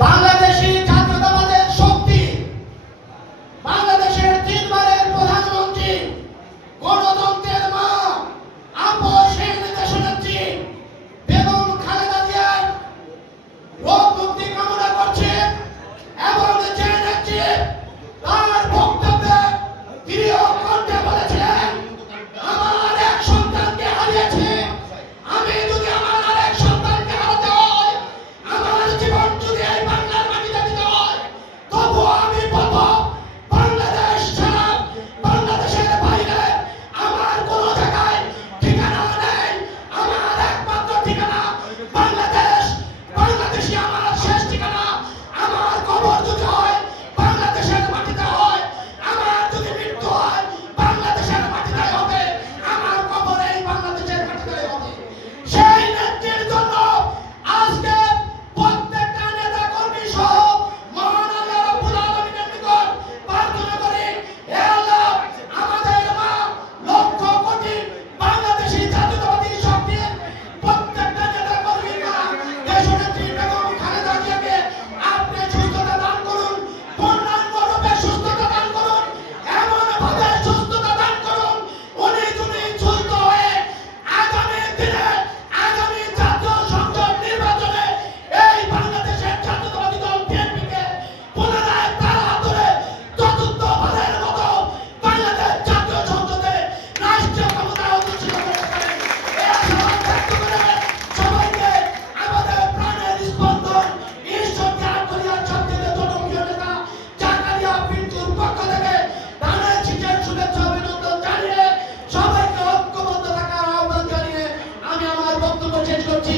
বাংলা অনুরোধ শেষ করছি।